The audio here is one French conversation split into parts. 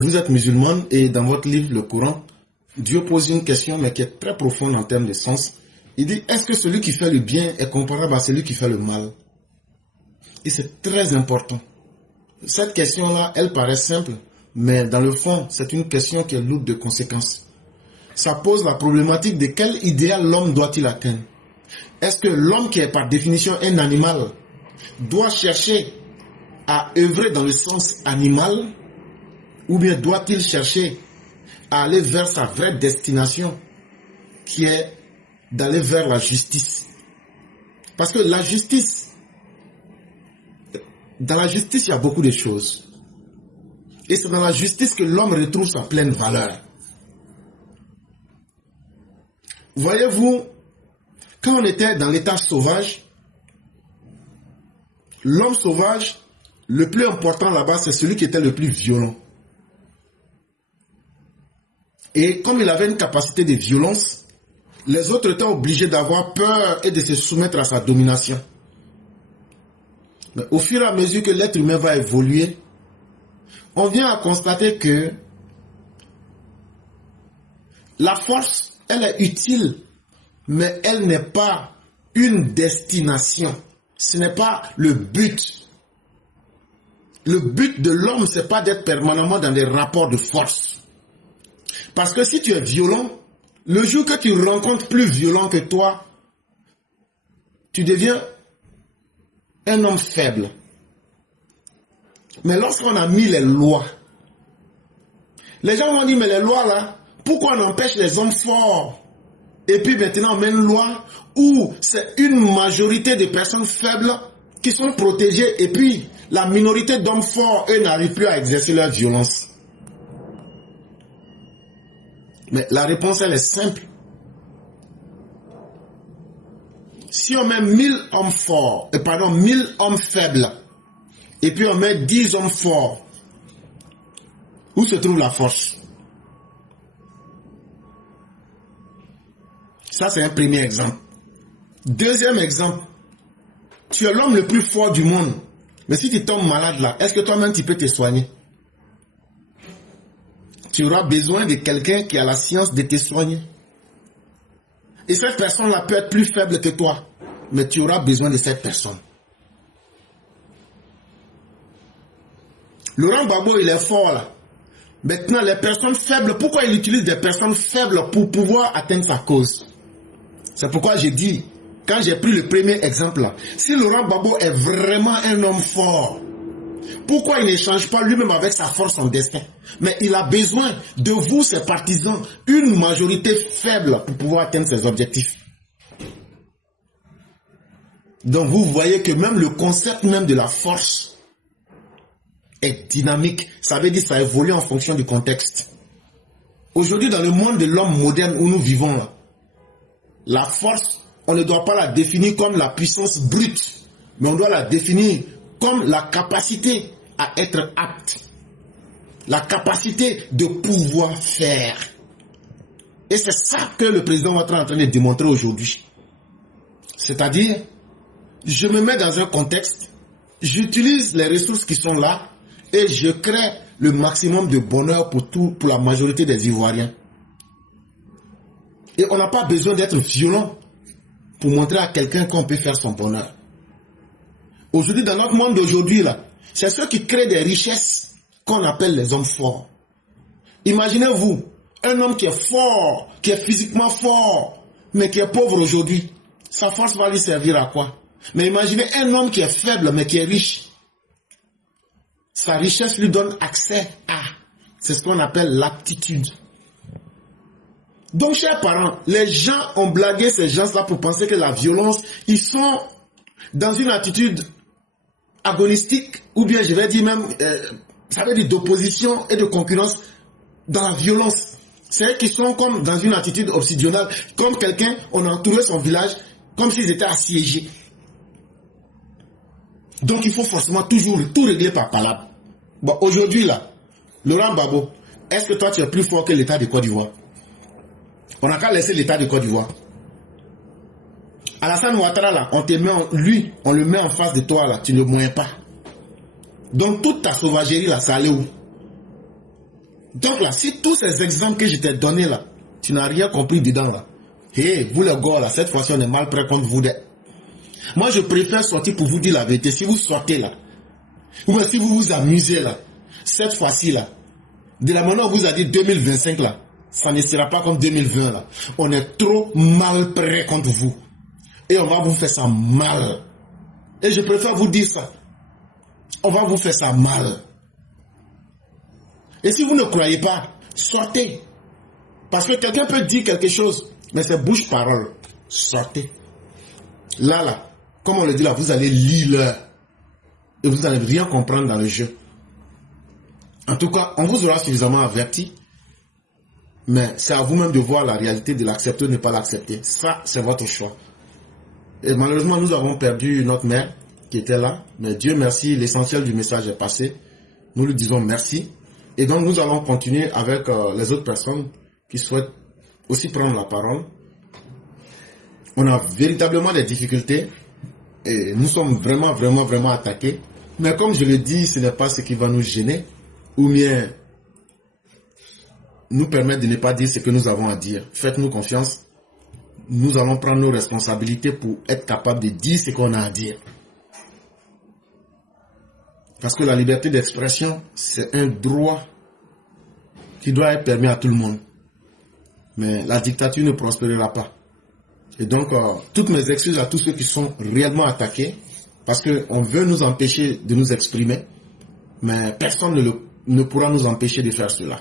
Vous êtes musulmane et dans votre livre, le Coran, Dieu pose une question mais qui est très profonde en termes de sens. Il dit, est-ce que celui qui fait le bien est comparable à celui qui fait le mal? Et c'est très important. Cette question-là, elle paraît simple, mais dans le fond, c'est une question qui est lourde de conséquences. Ça pose la problématique de quel idéal l'homme doit-il atteindre? Est-ce que l'homme qui est par définition un animal doit chercher à œuvrer dans le sens animal, ou bien doit-il chercher à aller vers sa vraie destination qui est d'aller vers la justice? Parce que la justice, dans la justice, il y a beaucoup de choses. Et c'est dans la justice que l'homme retrouve sa pleine valeur. Voyez-vous, quand on était dans l'état sauvage, l'homme sauvage, le plus important là-bas, c'est celui qui était le plus violent. Et comme il avait une capacité de violence, les autres étaient obligés d'avoir peur et de se soumettre à sa domination. Mais au fur et à mesure que l'être humain va évoluer, on vient à constater que la force, elle est utile, mais elle n'est pas une destination. Ce n'est pas le but. Le but de l'homme, ce n'est pas d'être permanemment dans des rapports de force. Parce que si tu es violent, le jour que tu rencontres plus violent que toi, tu deviens un homme faible. Mais lorsqu'on a mis les lois, les gens vont dire, mais les lois là, pourquoi on empêche les hommes forts? Et puis maintenant on met une loi où c'est une majorité de personnes faibles qui sont protégées et puis la minorité d'hommes forts, eux, n'arrivent plus à exercer leur violence. Mais la réponse, elle est simple. Si on met 1000 hommes forts, 1000 hommes faibles, et puis on met 10 hommes forts, où se trouve la force? Ça, c'est un premier exemple. Deuxième exemple, tu es l'homme le plus fort du monde, mais si tu tombes malade là, est-ce que toi-même tu peux te soigner? Tu auras besoin de quelqu'un qui a la science de te soigner. Et cette personne-là peut être plus faible que toi, mais tu auras besoin de cette personne. Laurent Gbagbo, il est fort là. Maintenant, les personnes faibles, pourquoi il utilise des personnes faibles pour pouvoir atteindre sa cause? C'est pourquoi j'ai dit, quand j'ai pris le premier exemple là, si Laurent Gbagbo est vraiment un homme fort, pourquoi il n'échange pas lui-même avec sa force son destin? Mais il a besoin de vous, ses partisans, une majorité faible pour pouvoir atteindre ses objectifs. Donc vous voyez que même le concept même de la force est dynamique. Ça veut dire que ça évolue en fonction du contexte. Aujourd'hui, dans le monde de l'homme moderne où nous vivons là, la force, on ne doit pas la définir comme la puissance brute, mais on doit la définir comme la capacité à être apte, la capacité de pouvoir faire. Et c'est ça que le président Ouattara est en train de démontrer aujourd'hui. C'est-à-dire, je me mets dans un contexte, j'utilise les ressources qui sont là et je crée le maximum de bonheur pour la majorité des Ivoiriens. Et on n'a pas besoin d'être violent pour montrer à quelqu'un qu'on peut faire son bonheur. Aujourd'hui, dans notre monde d'aujourd'hui, là, c'est ceux qui créent des richesses qu'on appelle les hommes forts. Imaginez-vous, un homme qui est fort, qui est physiquement fort, mais qui est pauvre aujourd'hui. Sa force va lui servir à quoi? Mais imaginez un homme qui est faible, mais qui est riche. Sa richesse lui donne accès à, c'est ce qu'on appelle l'aptitude. Donc, chers parents, les gens ont blagué ces gens-là pour penser que la violence, ils sont dans une attitude agonistique, ou bien je vais dire même, ça veut dire d'opposition et de concurrence dans la violence. C'est qu'ils sont comme dans une attitude obsidionale, comme quelqu'un, on a entouré son village, comme s'ils étaient assiégés. Donc il faut forcément toujours tout régler par palabre. Bon, aujourd'hui là, Laurent Gbagbo, est-ce que toi tu es plus fort que l'État de Côte d'Ivoire? On n'a qu'à laisser l'État de Côte d'Ivoire. Alassane Ouattara là, on le met en face de toi là, tu ne le moyens pas. Donc toute ta sauvagerie là, ça allait où? Donc là, si tous ces exemples que je t'ai donnés là, tu n'as rien compris dedans là. Hé, vous les gars là, cette fois-ci on est mal prêt contre vous. Moi je préfère sortir pour vous dire la vérité. Si vous sortez là, ou bien si vous vous amusez là, cette fois-ci là, de la manière où on vous a dit 2025 là, ça ne sera pas comme 2020 là. On est trop mal prêt contre vous. Et on va vous faire ça mal. Et je préfère vous dire ça. On va vous faire ça mal. Et si vous ne croyez pas, sortez. Parce que quelqu'un peut dire quelque chose, mais c'est bouche-parole. Sortez. Là, comme on le dit là, vous allez lire l'heure. Et vous n'allez rien comprendre dans le jeu. En tout cas, on vous aura suffisamment averti. Mais c'est à vous-même de voir la réalité, de l'accepter ou de ne pas l'accepter. Ça, c'est votre choix. Et malheureusement, nous avons perdu notre mère qui était là. Mais Dieu merci, l'essentiel du message est passé. Nous lui disons merci. Et donc, nous allons continuer avec les autres personnes qui souhaitent aussi prendre la parole. On a véritablement des difficultés. Et nous sommes vraiment attaqués. Mais comme je le dis, ce n'est pas ce qui va nous gêner. Ou bien nous permettre de ne pas dire ce que nous avons à dire. Faites-nous confiance. Nous allons prendre nos responsabilités pour être capables de dire ce qu'on a à dire. Parce que la liberté d'expression, c'est un droit qui doit être permis à tout le monde. Mais la dictature ne prospérera pas. Et donc, toutes mes excuses à tous ceux qui sont réellement attaqués, parce qu'on veut nous empêcher de nous exprimer, mais personne ne pourra nous empêcher de faire cela.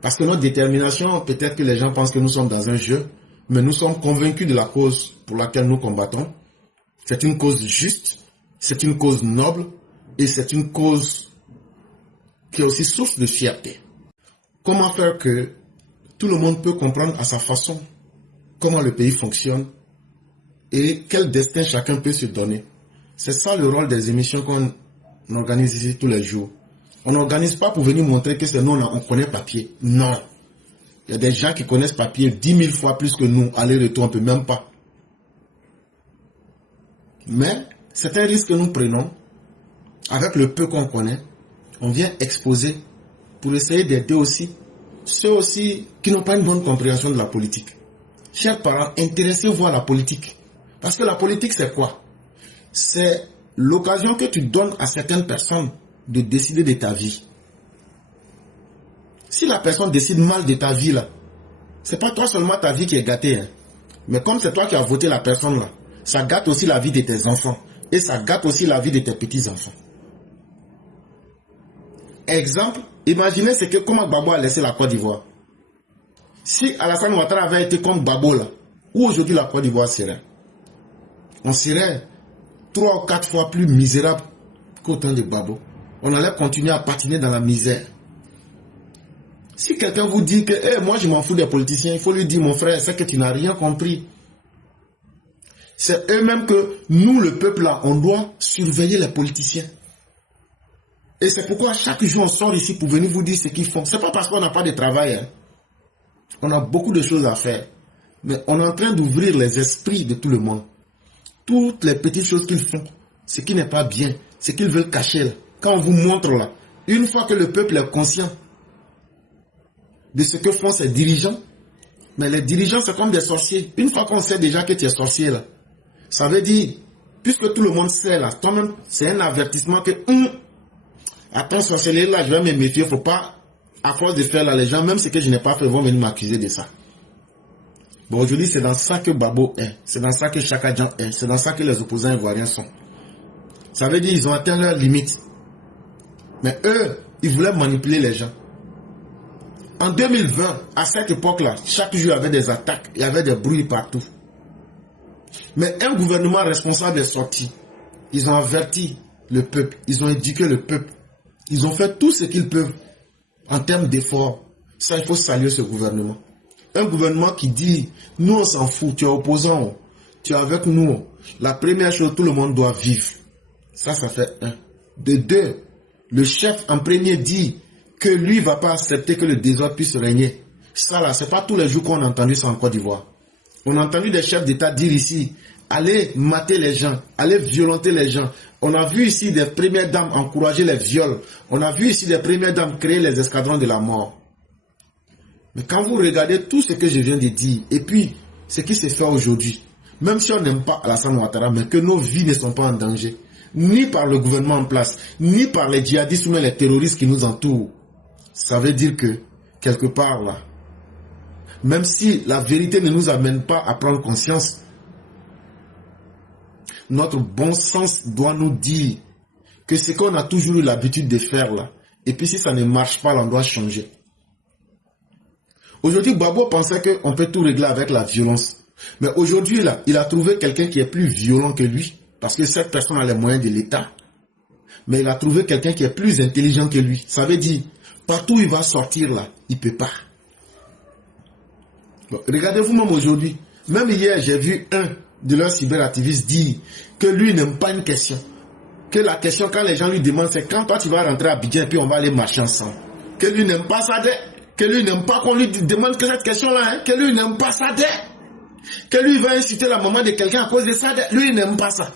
Parce que notre détermination, peut-être que les gens pensent que nous sommes dans un jeu, mais nous sommes convaincus de la cause pour laquelle nous combattons. C'est une cause juste, c'est une cause noble, et c'est une cause qui est aussi source de fierté. Comment faire que tout le monde peut comprendre à sa façon comment le pays fonctionne et quel destin chacun peut se donner. C'est ça le rôle des émissions qu'on organise ici tous les jours. On n'organise pas pour venir montrer que c'est nous, on connaît papier. Non. Il y a des gens qui connaissent papier 10 000 fois plus que nous. Aller-retour, on ne peut même pas. Mais c'est un risque que nous prenons. Avec le peu qu'on connaît, on vient exposer pour essayer d'aider aussi ceux aussi qui n'ont pas une bonne compréhension de la politique. Chers parents, intéressez-vous à la politique. Parce que la politique, c'est quoi? C'est l'occasion que tu donnes à certaines personnes de décider de ta vie. Si la personne décide mal de ta vie, là, c'est pas toi seulement ta vie qui est gâtée. Hein. Mais comme c'est toi qui as voté la personne, là, ça gâte aussi la vie de tes enfants. Et ça gâte aussi la vie de tes petits-enfants. Exemple, imaginez ce que comment Gbagbo a laissé la Côte d'Ivoire. Si Alassane Ouattara avait été comme Gbagbo là, où aujourd'hui la Côte d'Ivoire serait? On serait 3 ou 4 fois plus misérable qu'au temps de Gbagbo. On allait continuer à patiner dans la misère. Si quelqu'un vous dit que hey, moi je m'en fous des politiciens, il faut lui dire mon frère, c'est que tu n'as rien compris. C'est eux-mêmes que nous, le peuple là, on doit surveiller les politiciens. Et c'est pourquoi chaque jour on sort ici pour venir vous dire ce qu'ils font. C'est pas parce qu'on n'a pas de travail. Hein. On a beaucoup de choses à faire. Mais on est en train d'ouvrir les esprits de tout le monde. Toutes les petites choses qu'ils font, ce qui n'est pas bien, ce qu'ils veulent cacher là. Quand on vous montre là, une fois que le peuple est conscient de ce que font ses dirigeants, mais les dirigeants c'est comme des sorciers. Une fois qu'on sait déjà que tu es sorcier là, ça veut dire, puisque tout le monde sait là, toi-même, c'est un avertissement que attends, sorcellerie là, je vais me méfier, faut pas, à force de faire là, les gens, même ce que je n'ai pas fait, vont venir m'accuser de ça. Bon, aujourd'hui, c'est dans ça que Babo est, c'est dans ça que Chaka Dian est, c'est dans ça que les opposants ivoiriens sont. Ça veut dire qu'ils ont atteint leur limite. Mais eux, ils voulaient manipuler les gens. En 2020, à cette époque-là, chaque jour il y avait des attaques, il y avait des bruits partout. Mais un gouvernement responsable est sorti. Ils ont averti le peuple, ils ont éduqué le peuple. Ils ont fait tout ce qu'ils peuvent en termes d'efforts. Ça, il faut saluer ce gouvernement. Un gouvernement qui dit, nous on s'en fout, tu es opposant, tu es avec nous. La première chose, tout le monde doit vivre. Ça fait un. De deux, le chef en premier dit que lui ne va pas accepter que le désordre puisse régner. Ça là, c'est pas tous les jours qu'on a entendu ça en Côte d'Ivoire. On a entendu des chefs d'État dire ici, aller mater les gens, aller violenter les gens. On a vu ici des premières dames encourager les viols. On a vu ici des premières dames créer les escadrons de la mort. Mais quand vous regardez tout ce que je viens de dire, et puis ce qui se fait aujourd'hui, même si on n'aime pas Alassane Ouattara, mais que nos vies ne sont pas en danger, ni par le gouvernement en place, ni par les djihadistes ou les terroristes qui nous entourent, ça veut dire que, quelque part là, même si la vérité ne nous amène pas à prendre conscience, notre bon sens doit nous dire que ce qu'on a toujours eu l'habitude de faire là, et puis si ça ne marche pas, là, on doit changer. Aujourd'hui, Gbagbo pensait qu'on peut tout régler avec la violence. Mais aujourd'hui, là, il a trouvé quelqu'un qui est plus violent que lui, parce que cette personne a les moyens de l'État. Mais il a trouvé quelqu'un qui est plus intelligent que lui. Ça veut dire, partout où il va sortir là, il ne peut pas. Bon, regardez vous-même aujourd'hui. Même hier, j'ai vu un de leurs cyberactivistes dire que lui n'aime pas une question. Que la question, quand les gens lui demandent, c'est quand toi tu vas rentrer à Abidjan et puis on va aller marcher ensemble. Que lui n'aime pas ça, que lui n'aime pas qu'on lui demande que cette question-là, hein, que lui n'aime pas ça, que lui va insulter la maman de quelqu'un à cause de ça, lui il n'aime pas ça.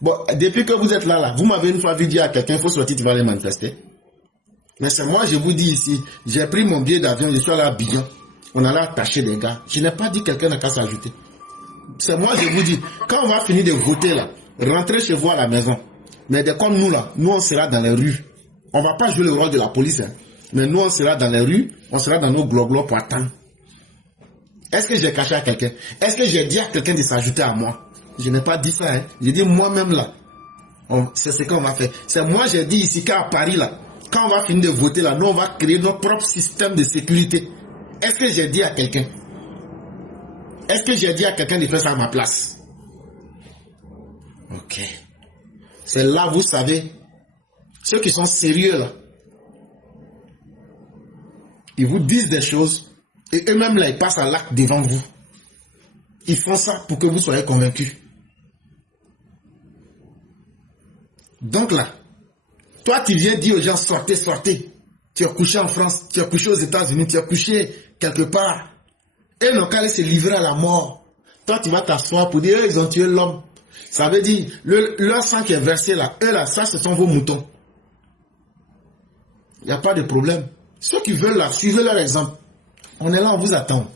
Bon, depuis que vous êtes là, vous m'avez une fois vu dire à quelqu'un, il faut sortir, tu vas aller manifester. Mais c'est moi, je vous dis ici, j'ai pris mon billet d'avion, je suis allé à Abidjan. On allait attacher des gars. Je n'ai pas dit quelqu'un n'a qu'à s'ajouter. C'est moi, je vous dis, quand on va finir de voter là, rentrez chez vous à la maison. Mais comme nous là, nous on sera dans les rues. On ne va pas jouer le rôle de la police. Hein. Mais nous on sera dans les rues, on sera dans nos globlos pour attendre. Est-ce que j'ai caché à quelqu'un? Est-ce que j'ai dit à quelqu'un de s'ajouter à moi? Je n'ai pas dit ça. Hein. J'ai dit moi-même là. C'est ce qu'on va faire. C'est moi, j'ai dit ici qu'à Paris là, quand on va finir de voter là, nous on va créer notre propre système de sécurité. Est-ce que j'ai dit à quelqu'un? Est-ce que j'ai dit à quelqu'un de faire ça à ma place? Ok. C'est là, vous savez, ceux qui sont sérieux là, ils vous disent des choses et eux-mêmes là, ils passent à l'acte devant vous. Ils font ça pour que vous soyez convaincus. Donc là, toi tu viens dire aux gens sortez, sortez. Tu as couché en France, tu as couché aux États-Unis, tu as couché quelque part. Et n'ont qu'à aller se livrer à la mort. Toi tu vas t'asseoir pour dire ils ont tué l'homme. Ça veut dire leur sang qui est versé là, eux là, ça ce sont vos moutons. Il n'y a pas de problème. Ceux qui veulent là, suivez leur exemple. On est là, on vous attend.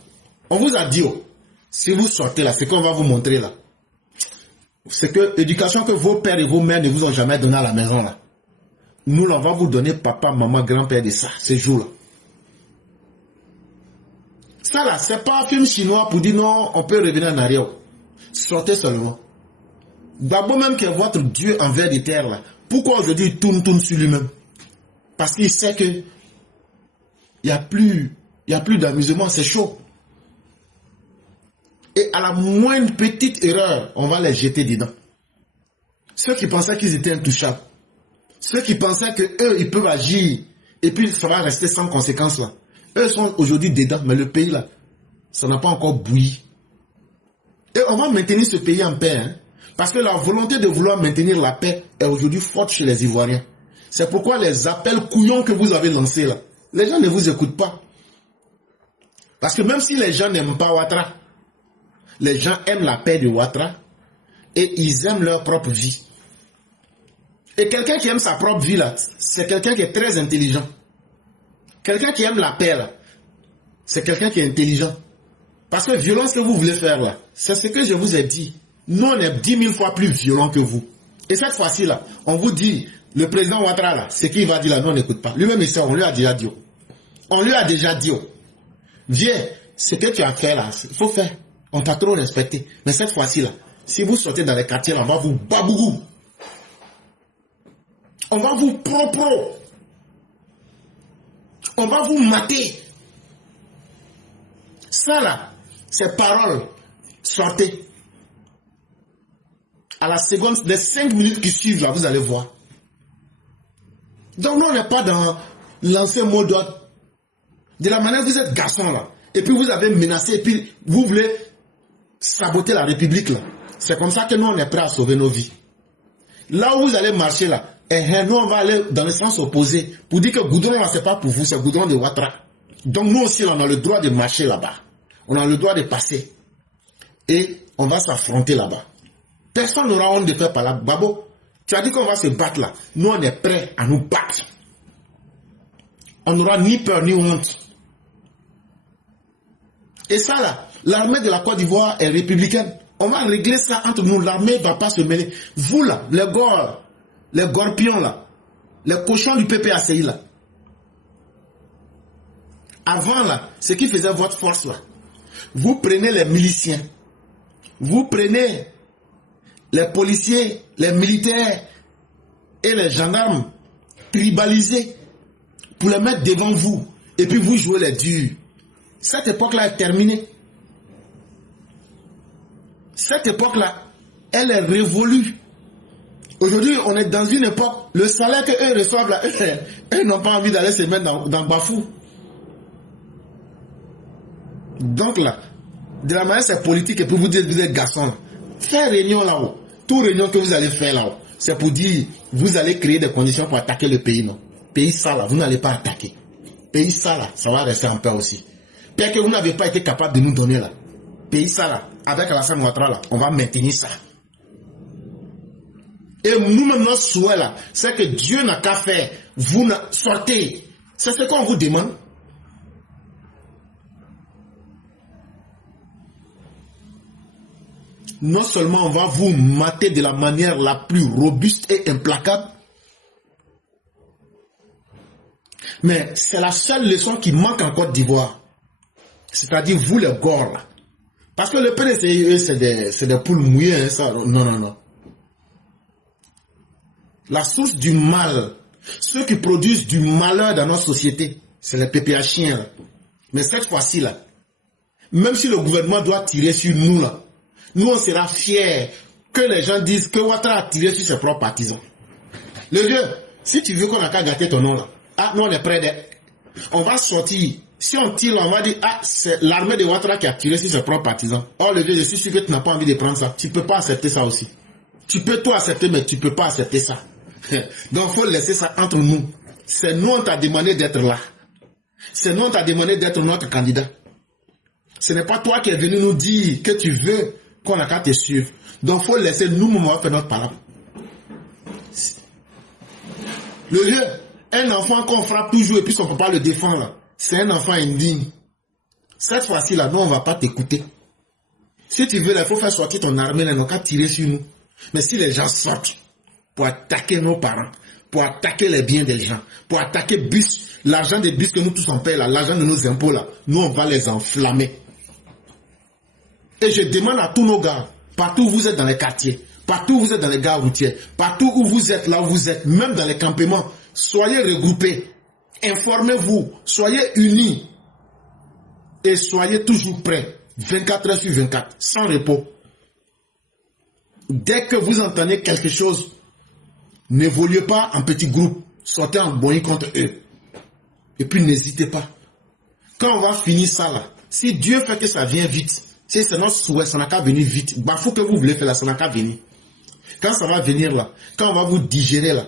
On vous a dit, oh, si vous sortez là, c'est qu'on va vous montrer là. C'est que l'éducation que vos pères et vos mères ne vous ont jamais donnée à la maison là. Nous, là, on va vous donner papa, maman, grand-père de ça, ces jours-là. Ça là, c'est pas un film chinois pour dire non, on peut revenir en arrière. Sortez seulement. Gbagbo même qui est votre Dieu en ver de terre là. Pourquoi aujourd'hui il tourne sur lui-même? Parce qu'il sait que il n'y a plus d'amusement, c'est chaud. Et à la moindre petite erreur, on va les jeter dedans. Ceux qui pensaient qu'ils étaient intouchables. Ceux qui pensaient qu'eux, ils peuvent agir et puis ça va rester sans conséquence là. Eux sont aujourd'hui dedans, mais le pays là, ça n'a pas encore bouilli. Et on va maintenir ce pays en paix. Hein, parce que la volonté de vouloir maintenir la paix est aujourd'hui forte chez les Ivoiriens. C'est pourquoi les appels couillons que vous avez lancés là, les gens ne vous écoutent pas. Parce que même si les gens n'aiment pas Ouattara, les gens aiment la paix de Ouattara et ils aiment leur propre vie. Et quelqu'un qui aime sa propre vie là, c'est quelqu'un qui est très intelligent. Quelqu'un qui aime la paix là, c'est quelqu'un qui est intelligent. Parce que la violence que vous voulez faire là, c'est ce que je vous ai dit. Nous on est 10 000 fois plus violents que vous. Et cette fois-ci là, on vous dit, le président Ouattara là, ce qu'il va dire là, nous on n'écoute pas. Lui-même il sait, on lui a déjà dit. On lui a déjà dit. Viens, ce que tu as fait là, il faut faire. On t'a trop respecté. Mais cette fois-ci là, si vous sortez dans les quartiers là, on va vous babougou. On va vous pro. On va vous mater. Ça là, ces paroles, sortez. À la seconde, les 5 minutes qui suivent là, vous allez voir. Donc nous, on n'est pas dans l'ancien mot d'ordre. De la manière que vous êtes garçon là, et puis vous avez menacé, et puis vous voulez saboter la République là. C'est comme ça que nous, on est prêts à sauver nos vies. Là où vous allez marcher là, nous, on va aller dans le sens opposé pour dire que Goudron là, c'est pas pour vous, c'est Goudron de Ouattara. Donc nous aussi, là, on a le droit de marcher là-bas. On a le droit de passer. et on va s'affronter là-bas. Personne n'aura honte de faire par là. Babo, tu as dit qu'on va se battre là. Nous, on est prêts à nous battre. On n'aura ni peur ni honte. Et ça là, l'armée de la Côte d'Ivoire est républicaine. On va régler ça entre nous. L'armée ne va pas se mêler. Vous là, les gorpions là, les cochons du PPACI là. Avant là, ce qui faisait votre force là, vous prenez les miliciens, vous prenez les policiers, les militaires et les gendarmes tribalisés pour les mettre devant vous et puis vous jouez les durs. Cette époque-là est terminée. Cette époque-là, elle est révolue. Aujourd'hui, on est dans une époque, le salaire qu'eux reçoivent là, eux n'ont pas envie d'aller se mettre dans Bafou. Donc là, de la manière c'est politique et pour vous dire que vous êtes garçon, faire réunion là-haut, toute réunion que vous allez faire là-haut, c'est pour dire vous allez créer des conditions pour attaquer le pays, non? Pays ça là, vous n'allez pas attaquer. Pays ça là, ça va rester en paix aussi. Puis que vous n'avez pas été capable de nous donner là. Pays ça là, avec Alassane Ouattara là, on va maintenir ça. Et nous-mêmes, notre souhait là, c'est que Dieu n'a qu'à faire. Vous sortez. C'est ce qu'on vous demande. Non seulement on va vous mater de la manière la plus robuste et implacable, mais c'est la seule leçon qui manque en Côte d'Ivoire. C'est-à-dire vous les gors là. Parce que le PDCI, c'est des poules mouillées. Hein, ça. Non, non, non. La source du mal, ceux qui produisent du malheur dans notre société, c'est les PPHiens là. Mais cette fois-ci là, même si le gouvernement doit tirer sur nous là, nous on sera fiers que les gens disent que Ouattara a tiré sur ses propres partisans. Le vieux, si tu veux qu'on a qu'à gâter ton nom là, ah nous on est prêts d'être. On va sortir. Si on tire là, on va dire, ah, c'est l'armée de Ouattara qui a tiré sur ses propres partisans. Oh le vieux, je suis sûr que tu n'as pas envie de prendre ça. Tu ne peux pas accepter ça aussi. Tu peux tout accepter, mais tu ne peux pas accepter ça. Donc il faut laisser ça entre nous. C'est nous on t'a demandé d'être là. C'est nous on t'a demandé d'être notre candidat. Ce n'est pas toi qui es venu nous dire que tu veux qu'on a qu'à te suivre. Donc il faut laisser nous, on va faire notre parole. Le vieux, un enfant qu'on frappe toujours et puis son papa le défend là, c'est un enfant indigne. Cette fois-ci là, nous on ne va pas t'écouter. Si tu veux, il faut faire sortir ton armée, là, on n'a qu'à tirer sur nous. Mais si les gens sortent pour attaquer nos parents, pour attaquer les biens des gens, pour attaquer bus, l'argent des bus que nous tous on paye là, l'argent de nos impôts là, nous on va les enflammer. Et je demande à tous nos gars, partout où vous êtes dans les quartiers, partout où vous êtes dans les gares routières, partout où vous êtes là où vous êtes, même dans les campements, soyez regroupés, informez-vous, soyez unis et soyez toujours prêts, 24 heures sur 24, sans repos. Dès que vous entendez quelque chose, n'évoluez pas en petits groupes, sortez en boyant contre eux. Et puis n'hésitez pas. Quand on va finir ça là, si Dieu fait que ça vient vite, si c'est notre souhait, ça n'a qu'à venir vite. Bafou que vous voulez faire là, ça n'a qu'à venir. Quand ça va venir là, quand on va vous digérer là,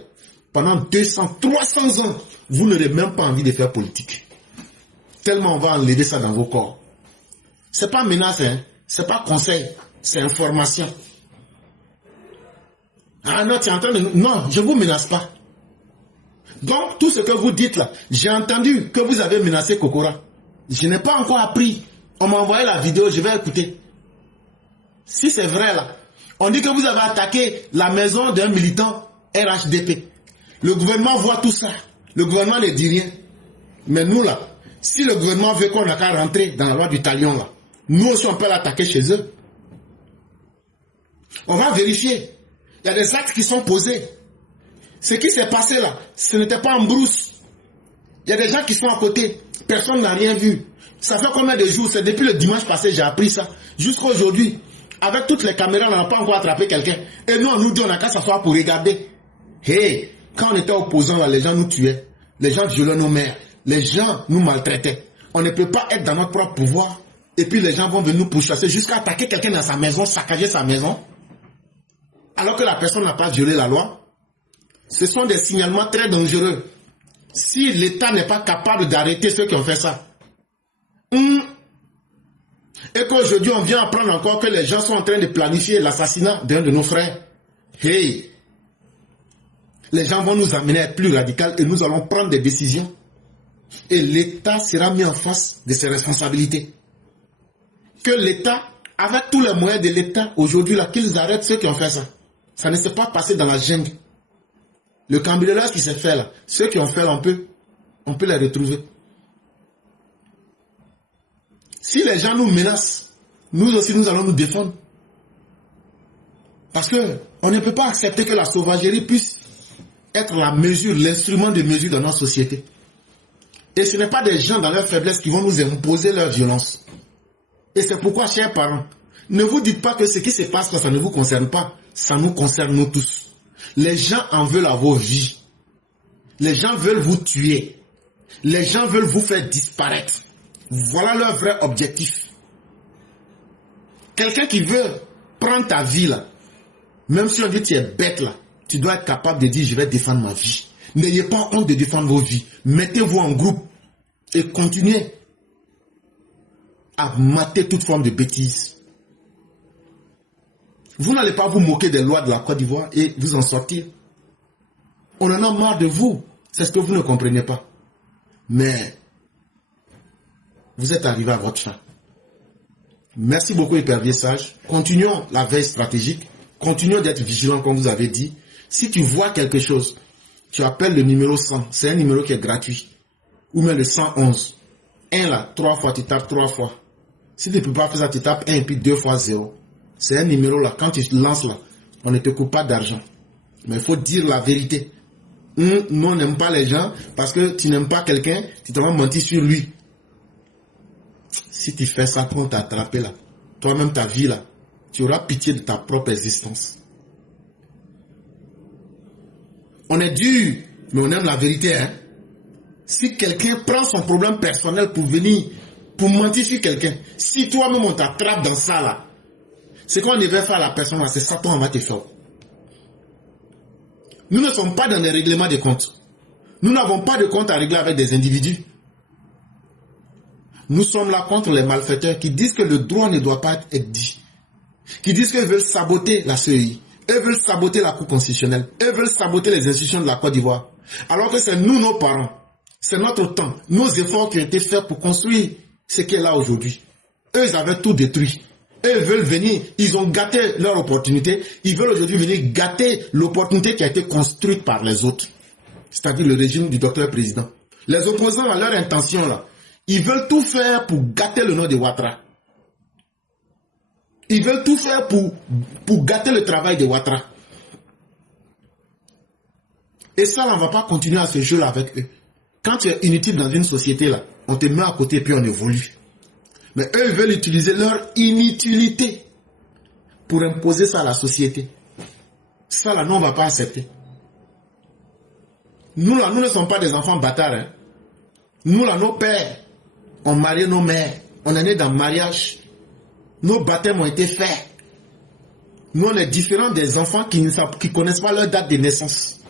pendant 200, 300 ans, vous n'aurez même pas envie de faire politique. Tellement on va enlever ça dans vos corps. C'est pas menace, hein? C'est pas conseil, c'est information. Ah non, tu es en train de... Non, je ne vous menace pas. Donc, tout ce que vous dites là, j'ai entendu que vous avez menacé Kokora. Je n'ai pas encore appris. On m'a envoyé la vidéo, je vais écouter. Si c'est vrai là, on dit que vous avez attaqué la maison d'un militant RHDP. Le gouvernement voit tout ça. Le gouvernement ne dit rien. Mais nous là, si le gouvernement veut qu'on n'a qu'à rentrer dans la loi du talion là, nous aussi on peut l'attaquer chez eux. On va vérifier. Il y a des actes qui sont posés. Ce qui s'est passé là, ce n'était pas en brousse. Il y a des gens qui sont à côté. Personne n'a rien vu. Ça fait combien de jours? C'est depuis le dimanche passé j'ai appris ça. Jusqu'à aujourd'hui, avec toutes les caméras, on n'a pas encore attrapé quelqu'un. Et nous, on nous dit on n'a qu'à s'asseoir pour regarder. Hey, quand on était opposants là, les gens nous tuaient. Les gens violaient nos mères. Les gens nous maltraitaient. On ne peut pas être dans notre propre pouvoir. Et puis les gens vont venir nous pourchasser jusqu'à attaquer quelqu'un dans sa maison, saccager sa maison. Alors que la personne n'a pas violé la loi. Ce sont des signalements très dangereux. Si l'État n'est pas capable d'arrêter ceux qui ont fait ça. Et qu'aujourd'hui, on vient apprendre encore que les gens sont en train de planifier l'assassinat d'un de nos frères. Hey! Les gens vont nous amener à être plus radicaux et nous allons prendre des décisions. Et l'État sera mis en face de ses responsabilités. Que l'État, avec tous les moyens de l'État, aujourd'hui, là, qu'ils arrêtent ceux qui ont fait ça. Ça ne s'est pas passé dans la jungle. Le cambriolage qui s'est fait là, ceux qui ont fait là, on peut les retrouver. Si les gens nous menacent, nous aussi nous allons nous défendre. Parce que on ne peut pas accepter que la sauvagerie puisse être la mesure, l'instrument de mesure dans notre société. Et ce n'est pas des gens dans leur faiblesse qui vont nous imposer leur violence. Et c'est pourquoi, chers parents, ne vous dites pas que ce qui se passe là, ça ne vous concerne pas. Ça nous concerne nous tous. Les gens en veulent à vos vies. Les gens veulent vous tuer. Les gens veulent vous faire disparaître. Voilà leur vrai objectif. Quelqu'un qui veut prendre ta vie là, même si on dit que tu es bête là, tu dois être capable de dire je vais défendre ma vie. N'ayez pas honte de défendre vos vies. Mettez-vous en groupe et continuez à mater toute forme de bêtises. Vous n'allez pas vous moquer des lois de la Côte d'Ivoire et vous en sortir. On en a marre de vous. C'est ce que vous ne comprenez pas. Mais vous êtes arrivé à votre fin. Merci beaucoup, Hypervieux Sage. Continuons la veille stratégique. Continuons d'être vigilants, comme vous avez dit. Si tu vois quelque chose, tu appelles le numéro 100. C'est un numéro qui est gratuit. Ou même le 111. 1 là, 3 fois, tu tapes 3 fois. Si tu ne peux pas faire ça, tu tapes 1 et puis 2 fois 0. C'est un numéro là. Quand tu lances là, on ne te coupe pas d'argent. Mais il faut dire la vérité. Nous, on n'aime pas les gens parce que tu n'aimes pas quelqu'un, tu te vas mentir sur lui. Si tu fais ça pour t'attraper là, toi-même ta vie là, tu auras pitié de ta propre existence. On est dur, mais on aime la vérité. Hein? Si quelqu'un prend son problème personnel pour venir, pour mentir sur quelqu'un, si toi-même on t'attrape dans ça là, ce qu'on devait faire à la personne là, c'est ça qu'on va te faire. Nous ne sommes pas dans les règlements des comptes. Nous n'avons pas de compte à régler avec des individus. Nous sommes là contre les malfaiteurs qui disent que le droit ne doit pas être dit. Qui disent qu'ils veulent saboter la CEI. Eux veulent saboter la Cour constitutionnelle. Eux veulent saboter les institutions de la Côte d'Ivoire. Alors que c'est nous, nos parents. C'est notre temps. Nos efforts qui ont été faits pour construire ce qui est là aujourd'hui. Eux, ils avaient tout détruit. Eux veulent venir. Ils ont gâté leur opportunité. Ils veulent aujourd'hui venir gâter l'opportunité qui a été construite par les autres. C'est-à-dire le régime du docteur président. Les opposants à leur intention là, ils veulent tout faire pour gâter le nom de Ouattara. Ils veulent tout faire pour gâter le travail de Ouattara. Et ça, on ne va pas continuer à ce jeu-là avec eux. Quand tu es inutile dans une société, là, on te met à côté et puis on évolue. Mais eux veulent utiliser leur inutilité pour imposer ça à la société. Ça, là, nous, on ne va pas accepter. Nous, là, nous ne sommes pas des enfants bâtards. Hein. Nous, là, nos pères ont marié nos mères. On est né dans le mariage. Nos baptêmes ont été faits. Nous, on est différents des enfants qui ne connaissent pas leur date de naissance.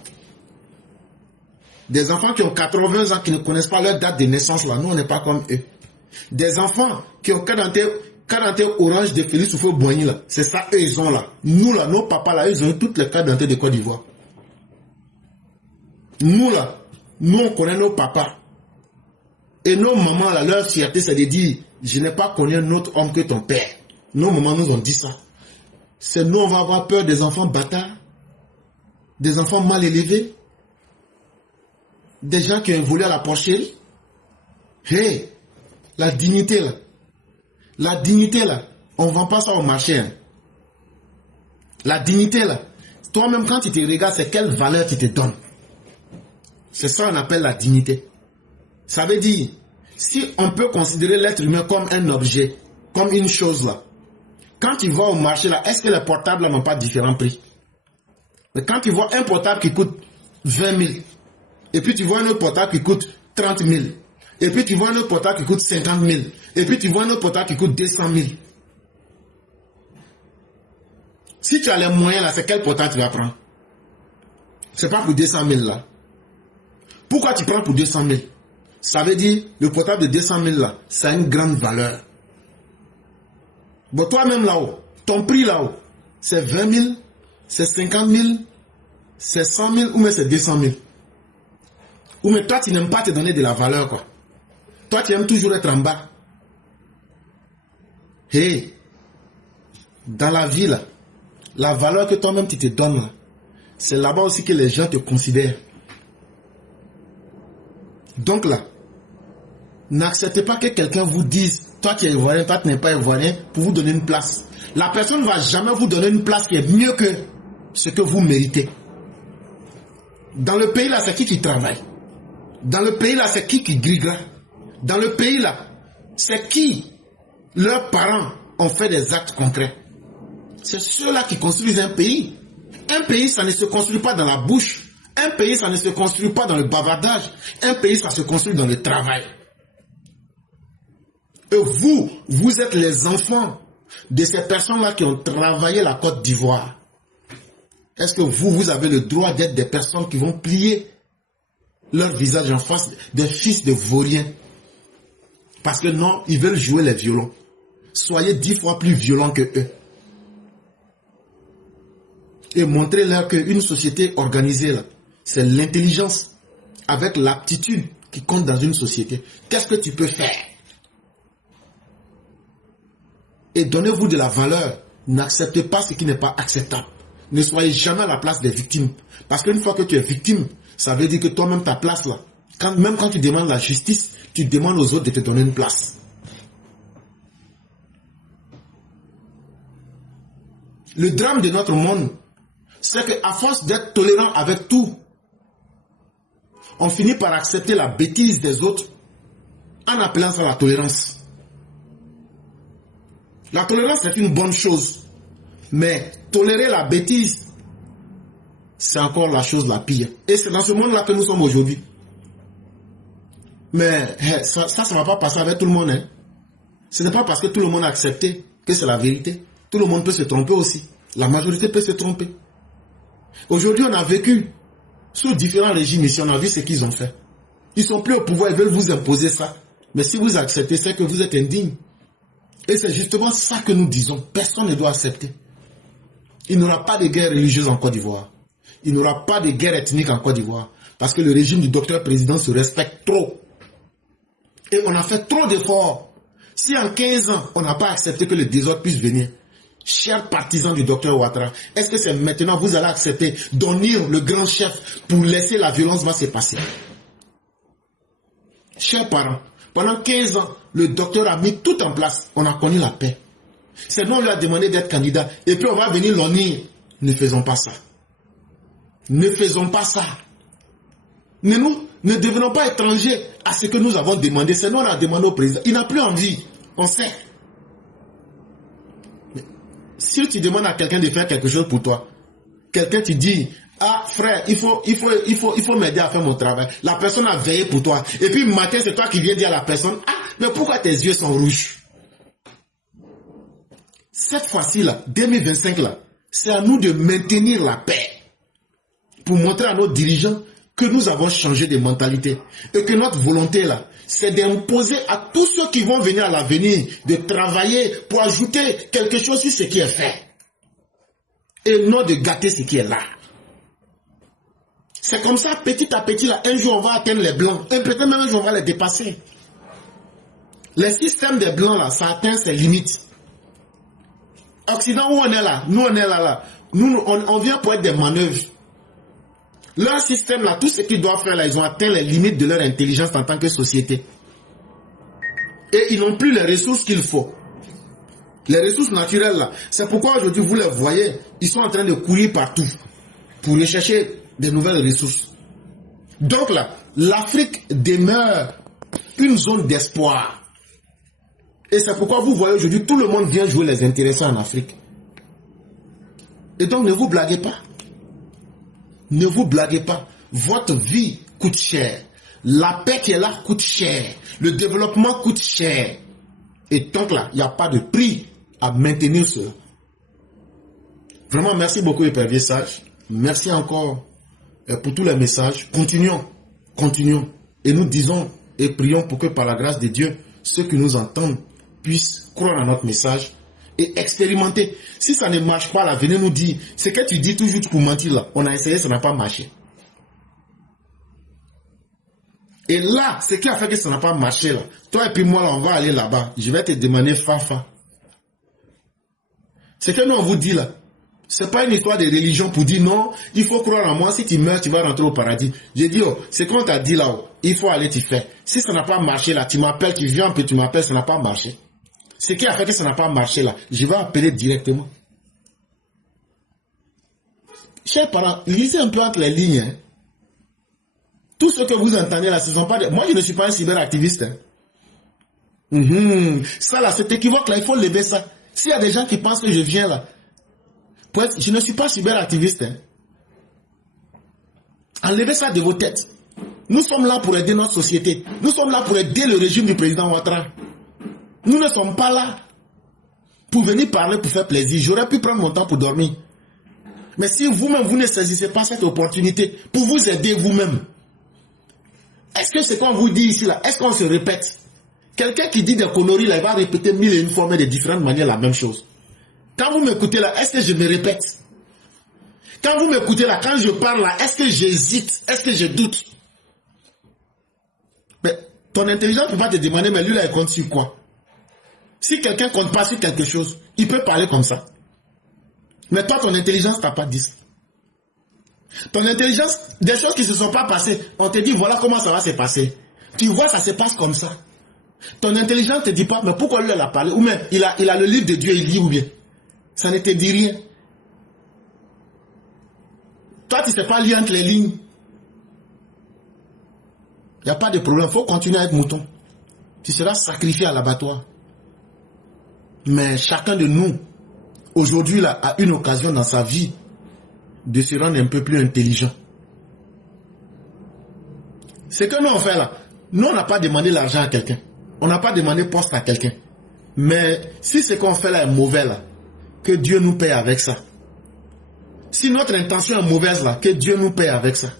Des enfants qui ont 80 ans qui ne connaissent pas leur date de naissance. Là, nous, on n'est pas comme eux. Des enfants qui ont 40 orange de Félix Houphouët-Boigny là. C'est ça, eux, ils ont là. Nous, là, nos papas, là, ils ont toutes les cartes d'identité de Côte d'Ivoire. Nous, là, nous, on connaît nos papas. Et nos mamans, là, leur fierté, c'est de dire, je n'ai pas connu un autre homme que ton père. Nos mamans nous ont dit ça. C'est nous, on va avoir peur des enfants bâtards, des enfants mal élevés, des gens qui ont volé à la porcherie. Hey, la dignité là. La dignité là, on ne vend pas ça au marché. Hein. La dignité là, toi-même quand tu te regardes, c'est quelle valeur tu te donnes. C'est ça qu'on appelle la dignité. Ça veut dire, si on peut considérer l'être humain comme un objet, comme une chose là, quand tu vas au marché là, est-ce que les portables là n'ont pas différents prix? Mais quand tu vois un portable qui coûte 20 000, et puis tu vois un autre portable qui coûte 30 000, et puis tu vois un autre portable qui coûte 50 000, et puis tu vois un autre portable qui coûte 200 000. Si tu as les moyens là, c'est quel portable tu vas prendre? C'est pas pour 200 000 là. Pourquoi tu prends pour 200 000? Ça veut dire, le portable de 200 000 là, ça a une grande valeur. Bon, toi-même là-haut, ton prix là-haut, c'est 20 000, c'est 50 000, c'est 100 000 ou même c'est 200 000. Ou mais toi, tu n'aimes pas te donner de la valeur, quoi. Toi, tu aimes toujours être en bas. Hey, dans la vie, là, la valeur que toi-même tu te donnes, là, c'est là-bas aussi que les gens te considèrent. Donc là, n'acceptez pas que quelqu'un vous dise, toi qui es ivoirien, toi tu n'es pas ivoirien, pour vous donner une place. La personne ne va jamais vous donner une place qui est mieux que ce que vous méritez. Dans le pays là, c'est qui travaille? Dans le pays là, c'est qui grigera? Dans le pays là, c'est qui leurs parents ont fait des actes concrets? C'est ceux-là qui construisent un pays. Un pays, ça ne se construit pas dans la bouche. Un pays, ça ne se construit pas dans le bavardage. Un pays, ça se construit dans le travail. Et vous, vous êtes les enfants de ces personnes-là qui ont travaillé la Côte d'Ivoire. Est-ce que vous avez le droit d'être des personnes qui vont plier leur visage en face des fils de vauriens? Parce que non, ils veulent jouer les violons. Soyez 10 fois plus violents que eux. Et montrez-leur qu'une société organisée, là, c'est l'intelligence avec l'aptitude qui compte dans une société. Qu'est-ce que tu peux faire? Et donnez-vous de la valeur. N'acceptez pas ce qui n'est pas acceptable. Ne soyez jamais à la place des victimes. Parce qu'une fois que tu es victime, ça veut dire que toi-même, ta place là, même quand tu demandes la justice, tu demandes aux autres de te donner une place. Le drame de notre monde, c'est qu'à force d'être tolérant avec tout, on finit par accepter la bêtise des autres en appelant ça la tolérance. La tolérance est une bonne chose, mais tolérer la bêtise, c'est encore la chose la pire. Et c'est dans ce monde-là que nous sommes aujourd'hui. Mais ça ne va pas passer avec tout le monde. Hein. Ce n'est pas parce que tout le monde a accepté que c'est la vérité. Tout le monde peut se tromper aussi. La majorité peut se tromper. Aujourd'hui, on a vécu sous différents régimes ici, on a vu ce qu'ils ont fait. Ils sont plus au pouvoir, ils veulent vous imposer ça. Mais si vous acceptez, c'est que vous êtes indigne. Et c'est justement ça que nous disons. Personne ne doit accepter. Il n'y aura pas de guerre religieuse en Côte d'Ivoire. Il n'y aura pas de guerre ethnique en Côte d'Ivoire. Parce que le régime du docteur président se respecte trop. Et on a fait trop d'efforts. Si en 15 ans, on n'a pas accepté que le désordre puisse venir, chers partisans du docteur Ouattara, est-ce que c'est maintenant que vous allez accepter d'unir le grand chef pour laisser la violence va se passer? Chers parents, pendant 15 ans, le docteur a mis tout en place. On a connu la paix. C'est nous, on lui a demandé d'être candidat. Et puis on va venir l'unir. Ne faisons pas ça. Ne faisons pas ça. Ne devenons pas étrangers à ce que nous avons demandé. C'est nous, on a demandé au président. Il n'a plus envie. On sait. Mais si tu demandes à quelqu'un de faire quelque chose pour toi, quelqu'un te dit, ah frère, il faut m'aider à faire mon travail. La personne a veillé pour toi. Et puis matin, c'est toi qui viens dire à la personne, ah, mais pourquoi tes yeux sont rouges? Cette fois-ci là, 2025 là, c'est à nous de maintenir la paix. Pour montrer à nos dirigeants que nous avons changé de mentalité. Et que notre volonté là, c'est d'imposer à tous ceux qui vont venir à l'avenir de travailler pour ajouter quelque chose sur ce qui est fait. Et non de gâter ce qui est là. C'est comme ça, petit à petit, là, un jour on va atteindre les blancs. Et peut-être même un jour on va les dépasser. Le système des blancs là, ça atteint ses limites. Occident où on est là, nous on est là. Nous, on vient pour être des manœuvres. Leur système là, tout ce qu'ils doivent faire là, ils ont atteint les limites de leur intelligence en tant que société. Et ils n'ont plus les ressources qu'il faut. Les ressources naturelles là. C'est pourquoi aujourd'hui vous les voyez, ils sont en train de courir partout pour rechercher des nouvelles ressources. Donc là, l'Afrique demeure une zone d'espoir. Et c'est pourquoi vous voyez aujourd'hui, tout le monde vient jouer les intéressants en Afrique. Et donc ne vous blaguez pas. Ne vous blaguez pas. Votre vie coûte cher. La paix qui est là coûte cher. Le développement coûte cher. Et donc là, il n'y a pas de prix à maintenir cela. Vraiment, merci beaucoup, Épervier Sage. Merci encore pour tous les messages. Continuons. Et nous disons et prions pour que par la grâce de Dieu, ceux qui nous entendent puissent croire à notre message et expérimenter. Si ça ne marche pas, là, venez nous dire. Ce que tu dis toujours pour mentir, là, on a essayé, ça n'a pas marché. Et là, ce qui a fait que ça n'a pas marché, là, toi et puis moi, là, on va aller là-bas. Je vais te demander, Fafa. Ce que nous, on vous dit là, c'est pas une histoire de religion pour dire non, il faut croire en moi, si tu meurs, tu vas rentrer au paradis. J'ai dit, oh, c'est qu'on t'a dit là, oh, il faut aller t'y faire. Si ça n'a pas marché là, tu m'appelles, tu viens, puis tu m'appelles, ça n'a pas marché. Ce qui a fait que ça n'a pas marché là, je vais appeler directement. Chers parents, lisez un peu entre les lignes. Hein. Tout ce que vous entendez là, ce sont pas des... Moi, je ne suis pas un cyberactiviste. Hein. Ça là, c'est équivoque là, il faut lever ça. S'il y a des gens qui pensent que je viens là, je ne suis pas cyberactiviste. Hein. Enlevez ça de vos têtes. Nous sommes là pour aider notre société. Nous sommes là pour aider le régime du président Ouattara. Nous ne sommes pas là pour venir parler, pour faire plaisir. J'aurais pu prendre mon temps pour dormir. Mais si vous-même, vous ne saisissez pas cette opportunité pour vous aider vous-même, est-ce que ce qu'on vous dit ici, là, est-ce qu'on se répète? Quelqu'un qui dit des conneries, là, il va répéter 1001 fois, mais de différentes manières, la même chose. Quand vous m'écoutez là, est-ce que je me répète? Quand vous m'écoutez là, quand je parle là, est-ce que j'hésite? Est-ce que je doute? Mais ton intelligence ne peut pas te demander, mais lui là, il compte sur quoi? Si quelqu'un ne compte pas sur quelque chose, il peut parler comme ça. Mais toi, ton intelligence t'a pas dit ça. Ton intelligence, des choses qui ne se sont pas passées, on te dit voilà comment ça va se passer. Tu vois, ça se passe comme ça. Ton intelligence ne te dit pas, mais pourquoi lui elle a parlé? Ou même, il a le livre de Dieu, il lit ou bien. Ça ne te dit rien. Toi, tu ne sais pas lire entre les lignes. Il n'y a pas de problème, il faut continuer à être mouton. Tu seras sacrifié à l'abattoir. Mais chacun de nous, aujourd'hui, là, a une occasion dans sa vie de se rendre un peu plus intelligent. Ce que nous on fait là, nous on n'a pas demandé l'argent à quelqu'un. On n'a pas demandé poste à quelqu'un. Mais si ce qu'on fait là est mauvais là, que Dieu nous paye avec ça. Si notre intention est mauvaise là, que Dieu nous paye avec ça.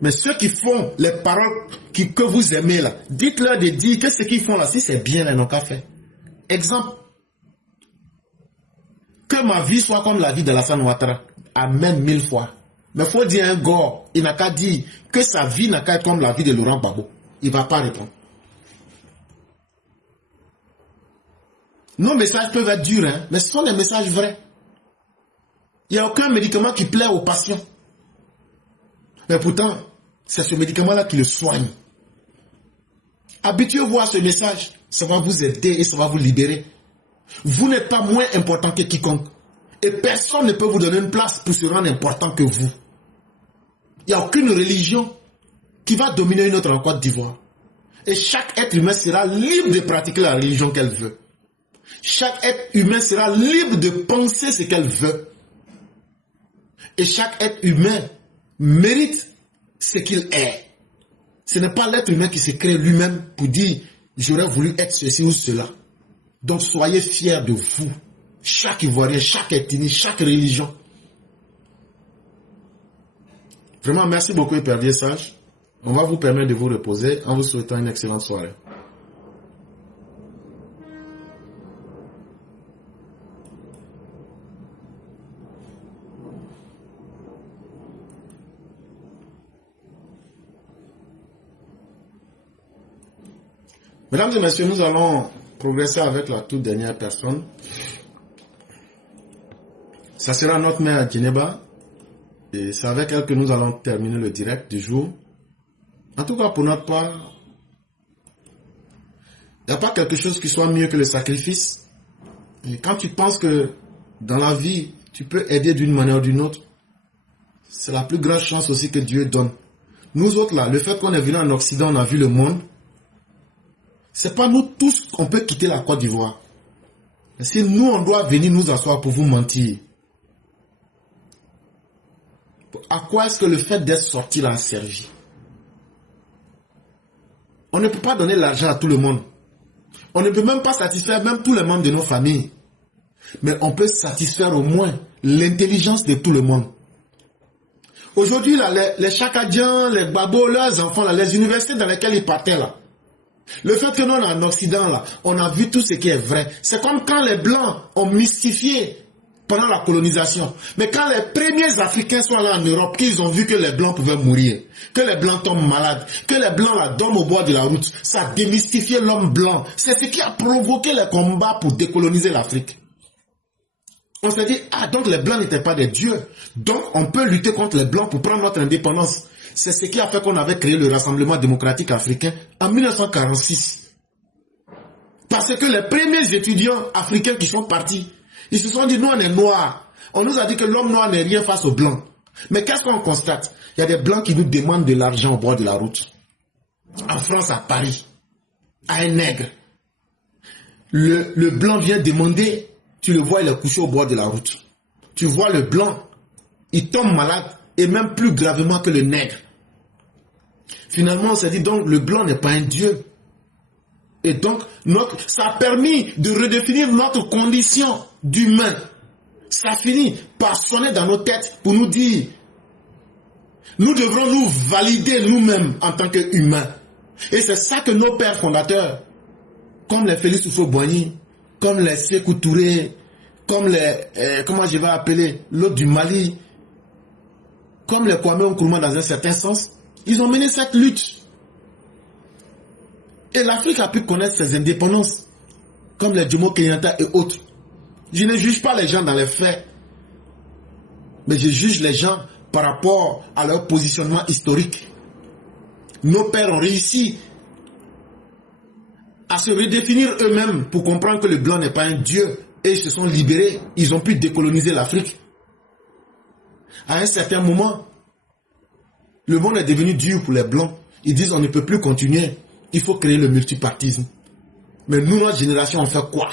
Mais ceux qui font les paroles que vous aimez là, dites-leur de dire que ce qu'ils font là, si c'est bien, ils n'ont qu'à faire. Exemple. Que ma vie soit comme la vie de Alassane Ouattara. Amen 1000 fois. Mais il faut dire un gars, il n'a qu'à dire que sa vie n'a qu'à être comme la vie de Laurent Gbagbo. Il ne va pas répondre. Nos messages peuvent être durs, hein, mais ce sont des messages vrais. Il n'y a aucun médicament qui plaît aux patients. Mais pourtant, c'est ce médicament-là qui le soigne. Habituez-vous à ce message. Ça va vous aider et ça va vous libérer. Vous n'êtes pas moins important que quiconque. Et personne ne peut vous donner une place pour se rendre important que vous. Il n'y a aucune religion qui va dominer une autre en Côte d'Ivoire. Et chaque être humain sera libre de pratiquer la religion qu'elle veut. Chaque être humain sera libre de penser ce qu'elle veut. Et chaque être humain mérite ce qu'il est. Ce n'est pas l'être humain qui se crée lui-même pour dire « j'aurais voulu être ceci ou cela ». Donc soyez fiers de vous. Chaque Ivoirien, chaque ethnie, chaque religion. Vraiment, merci beaucoup, Hypervieux Sage. On va vous permettre de vous reposer en vous souhaitant une excellente soirée. Mesdames et messieurs, nous allons progresser avec la toute dernière personne. Ça sera notre mère Djeneba. Et c'est avec elle que nous allons terminer le direct du jour. En tout cas, pour notre part, il n'y a pas quelque chose qui soit mieux que le sacrifice. Et quand tu penses que dans la vie, tu peux aider d'une manière ou d'une autre, c'est la plus grande chance aussi que Dieu donne. Nous autres là, le fait qu'on est venu en Occident, on a vu le monde. C'est pas nous tous qu'on peut quitter la Côte d'Ivoire. Si nous, on doit venir nous asseoir pour vous mentir, à quoi est-ce que le fait d'être sorti là a servi? On ne peut pas donner l'argent à tout le monde. On ne peut même pas satisfaire même tous les membres de nos familles. Mais on peut satisfaire au moins l'intelligence de tout le monde. Aujourd'hui, là, les Chakadiens, les Gbagbo, leurs enfants, là, les universités dans lesquelles ils partaient là, Le fait que nous, en Occident, là, on a vu tout ce qui est vrai. C'est comme quand les Blancs ont mystifié pendant la colonisation. Mais quand les premiers Africains sont allés en Europe, qu'ils ont vu que les Blancs pouvaient mourir, que les Blancs tombent malades, que les Blancs là, dorment au bord de la route, ça a démystifié l'homme blanc. C'est ce qui a provoqué les combats pour décoloniser l'Afrique. On s'est dit, ah, donc les Blancs n'étaient pas des dieux. Donc on peut lutter contre les Blancs pour prendre notre indépendance. C'est ce qui a fait qu'on avait créé le Rassemblement démocratique africain en 1946. Parce que les premiers étudiants africains qui sont partis, ils se sont dit, nous on est noirs. On nous a dit que l'homme noir n'est rien face aux Blancs. Mais qu'est-ce qu'on constate? Il y a des Blancs qui nous demandent de l'argent au bord de la route. En France, à Paris, à un nègre. Le Blanc vient demander, tu le vois, il est couché au bord de la route. Tu vois le Blanc, il tombe malade, et même plus gravement que le nègre. Finalement, on s'est dit, donc, le Blanc n'est pas un dieu. Et donc, ça a permis de redéfinir notre condition d'humain. Ça finit par sonner dans nos têtes pour nous dire, nous devrons nous valider nous-mêmes en tant qu'humains. Et c'est ça que nos pères fondateurs, comme les Félix Houphouët-Boigny, comme les Sékou Touré, comme les, comment je vais appeler, l'autre du Mali, comme les Kwame Nkrumah dans un certain sens, ils ont mené cette lutte. Et l'Afrique a pu connaître ses indépendances, comme les Jomo Kenyatta et autres. Je ne juge pas les gens dans les faits, mais je juge les gens par rapport à leur positionnement historique. Nos pères ont réussi à se redéfinir eux-mêmes pour comprendre que le blanc n'est pas un dieu, et ils se sont libérés, ils ont pu décoloniser l'Afrique. À un certain moment, le monde est devenu dur pour les blancs. Ils disent on ne peut plus continuer, il faut créer le multipartisme. Mais nous, notre génération, on fait quoi?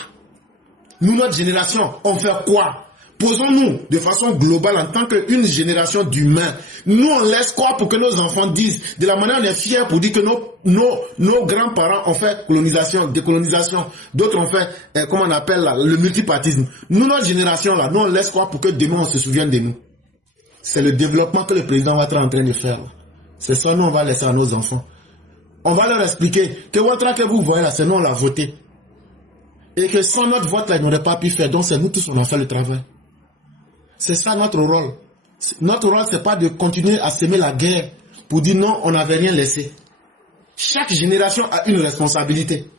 Nous, notre génération, on fait quoi? Posons-nous de façon globale en tant qu'une génération d'humains. Nous, on laisse quoi pour que nos enfants disent? De la manière, on est fiers pour dire que nos grands-parents ont fait colonisation, décolonisation. D'autres ont fait, comment on appelle là, le multipartisme. Nous, notre génération, là, nous, on laisse quoi pour que demain, on se souvienne de nous? C'est le développement que le président va être en train de faire. C'est ça, nous, on va laisser à nos enfants. On va leur expliquer que votre que vous voyez là, c'est nous, on l'a voté. Et que sans notre vote, là, ils n'auraient pas pu faire. Donc, c'est nous tous, on a fait le travail. C'est ça notre rôle. Notre rôle, c'est pas de continuer à semer la guerre pour dire non, on n'avait rien laissé. Chaque génération a une responsabilité.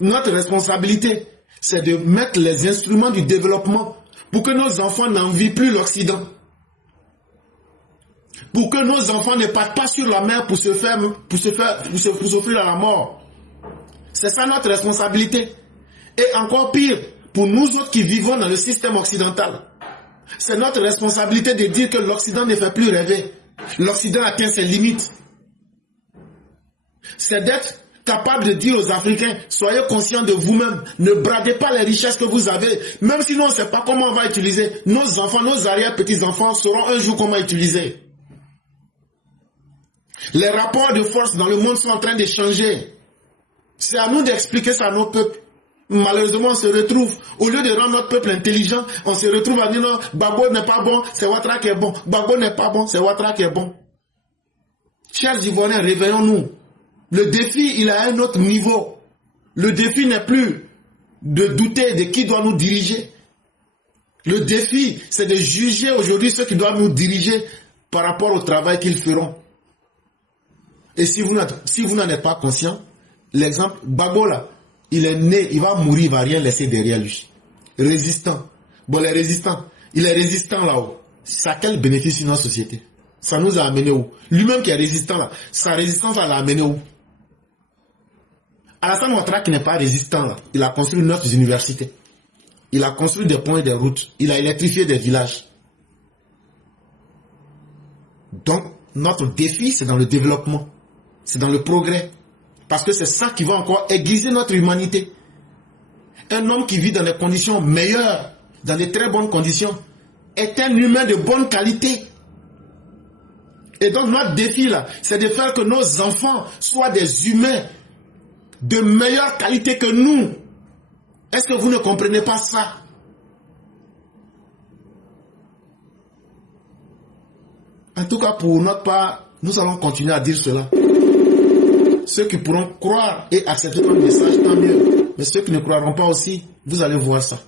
Notre responsabilité, c'est de mettre les instruments du développement pour que nos enfants n'envient plus l'Occident. Pour que nos enfants ne partent pas sur la mer pour s'offrir à la mort. C'est ça notre responsabilité. Et encore pire, pour nous autres qui vivons dans le système occidental, c'est notre responsabilité de dire que l'Occident ne fait plus rêver. L'Occident atteint ses limites. C'est d'être capable de dire aux Africains, soyez conscients de vous-même, ne bradez pas les richesses que vous avez, même si nous on ne sait pas comment on va utiliser. Nos enfants, nos arrière-petits-enfants sauront un jour comment utiliser. Les rapports de force dans le monde sont en train de changer. C'est à nous d'expliquer ça à nos peuples. Malheureusement, on se retrouve, au lieu de rendre notre peuple intelligent, on se retrouve à dire non, Gbagbo n'est pas bon, c'est Ouattara qui est bon. Gbagbo n'est pas bon, c'est Ouattara qui est bon. Chers Ivoiriens, réveillons-nous. Le défi, il est à un autre niveau. Le défi n'est plus de douter de qui doit nous diriger. Le défi, c'est de juger aujourd'hui ceux qui doivent nous diriger par rapport au travail qu'ils feront. Et si vous n'en êtes pas conscient, l'exemple, Gbagbo là, il est né, il va mourir, il ne va rien laisser derrière lui. Résistant. Bon, les résistants, il est résistant là-haut. Ça a quel bénéfice sur notre société? Ça nous a amené où? Lui-même qui est résistant là, sa résistance l'a amené où? Alassane Ouattara qui n'est pas résistant là, il a construit 9 universités. Il a construit des ponts et des routes. Il a électrifié des villages. Donc, notre défi, c'est dans le développement. C'est dans le progrès. Parce que c'est ça qui va encore aiguiser notre humanité. Un homme qui vit dans des conditions meilleures, dans de très bonnes conditions, est un humain de bonne qualité. Et donc notre défi là, c'est de faire que nos enfants soient des humains de meilleure qualité que nous. Est-ce que vous ne comprenez pas ça? En tout cas, pour notre part, nous allons continuer à dire cela. Ceux qui pourront croire et accepter ton message, tant mieux. Mais ceux qui ne croiront pas aussi, vous allez voir ça.